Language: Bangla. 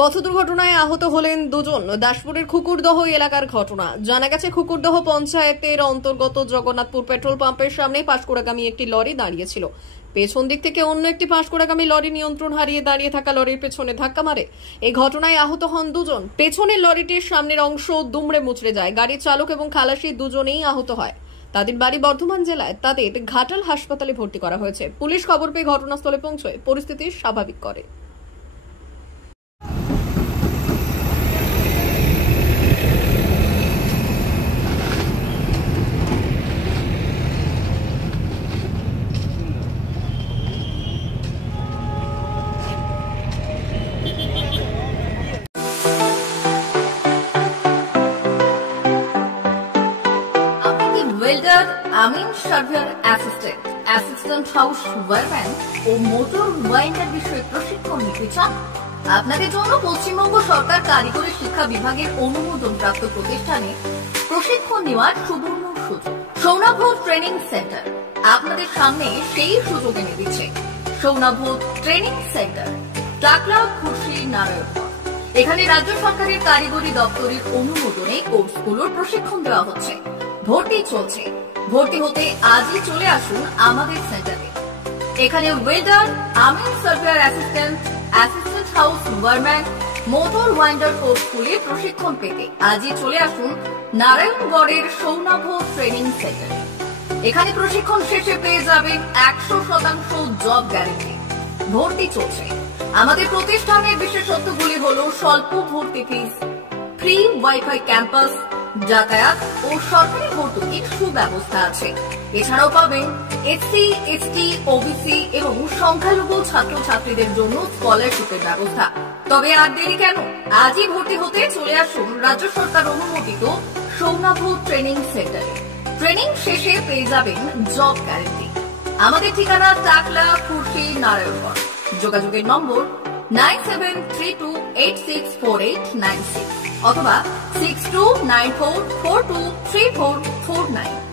পথ দুর্ঘটনায় আহত হলেন দুজন। দাসপুরের খুকুরদহ এলাকার ঘটনা। জানা গেছে, খুকুরদহ পঞ্চায়েতের অন্তর্গত জগন্নাথপুর পেট্রোল পাম্পের সামনে পাঁশকুড়াগামী একটি লরি দাঁড়িয়েছিল। পেছন দিক থেকে অন্য একটি পাঁশকুড়াগামী লরি নিয়ন্ত্রণ হারিয়ে দাঁড়িয়ে থাকা লরির পেছনে ধাক্কা মারে। এই ঘটনায় আহত হন দুজন। পেছনের লরিটির সামনের অংশ দুমড়ে মুচড়ে যায়। গাড়ির চালক এবং খালাসি দুজনেই আহত হয়। তাদের বাড়ি বর্ধমান জেলায়। তাদের ঘাটাল হাসপাতালে ভর্তি করা হয়েছে। পুলিশ খবর পেয়ে ঘটনাস্থলে পৌঁছয় পরিস্থিতি স্বাভাবিক করে। ওয়েল্ডার, আমিন surveyor assistant, assistant house wireman ও মোটর ওয়াইন্ডার বিষয়ে প্রশিক্ষণ নিতে চান? আপনাদের জন্য পশ্চিমবঙ্গ সরকার কারিগরি শিক্ষা বিভাগের অনুমোদনপ্রাপ্ত প্রতিষ্ঠানে প্রশিক্ষণ নেওয়ার সুবর্ণ সুযোগ। সৌনাভ ট্রেনিং সেন্টার আপনাদের সামনে সেই সুযোগ এনে দিচ্ছে। সৌনাভ ট্রেনিং সেন্টার, টাকলা, খুশি, নারায়ণগড়। এখানে রাজ্য সরকারের কারিগরি দপ্তরের অনুমোদনে কোর্সগুলোর প্রশিক্ষণ দেওয়া হচ্ছে। ভর্তি চলছে। ভর্তি হতে আজই চলে আসুন আমাদের সেন্টারে। এখানে ওয়েল্ডার, আমিন surveyor assistant, assistant house wireman, motor winder কোর্সগুলি প্রশিক্ষণ পেতে আজই চলে আসুন নারায়ণগড়ের সৌনাভ ট্রেনিং সেন্টারে। এখানে প্রশিক্ষণ শেষে পেয়ে যাবেন 100% জব গ্যারান্টি। ভর্তি চলছে। আমাদের প্রতিষ্ঠানের বিশেষত্বগুলি হল স্বল্প ভর্তি ফিস, ফ্রি ওয়াইফাই ক্যাম্পাস, যাতায়াত ও সরকারি ভর্তুকির সুব্যবস্থা আছে। এছাড়াও পাবেন এসসি, এসটি, ওবিসি এবং সংখ্যালঘু ছাত্রছাত্রীদের জন্য স্কলারশিপের ব্যবস্থা। তবে আর দেরি কেন? আজই ভর্তি হতে চলে আসুন রাজ্য সরকার অনুমোদিত সৌনাভ ট্রেনিং সেন্টারে। ট্রেনিং শেষে পেয়ে যাবেন জব গ্যারান্টি। আমাদের ঠিকানা টাকলা, খুশি, নারায়ণগড়। যোগাযোগের নম্বর 9732864896 অথবা 6294423449।